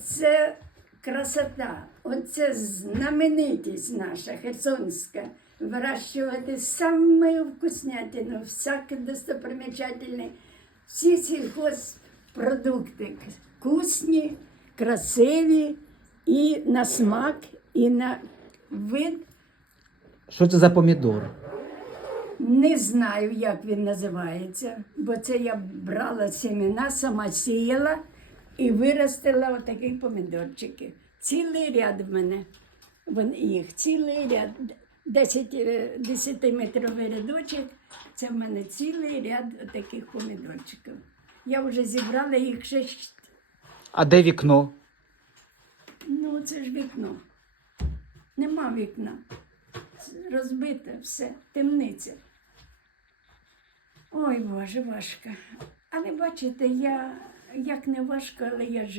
Оце красота, оце знаменитість наша херсонська. Вирощувати саме вкуснятину, всяке достопримечательне. Всі сільхозпродукти вкусні, красиві і на смак, і на вид. Що це за помідор? Не знаю, як він називається, бо це я брала семена, сама сіяла і виростила отакі помідорчики. Цілий ряд в мене їх, цілий ряд. 10, е, 10-метровий рядочок, це в мене цілий ряд таких помідорчиків. Я вже зібрала їх шість. А де вікно? Ну, це ж вікно. Нема вікна. Розбите все, темниця. Ой, Боже, важко. Але бачите, я як не важко, але я живу.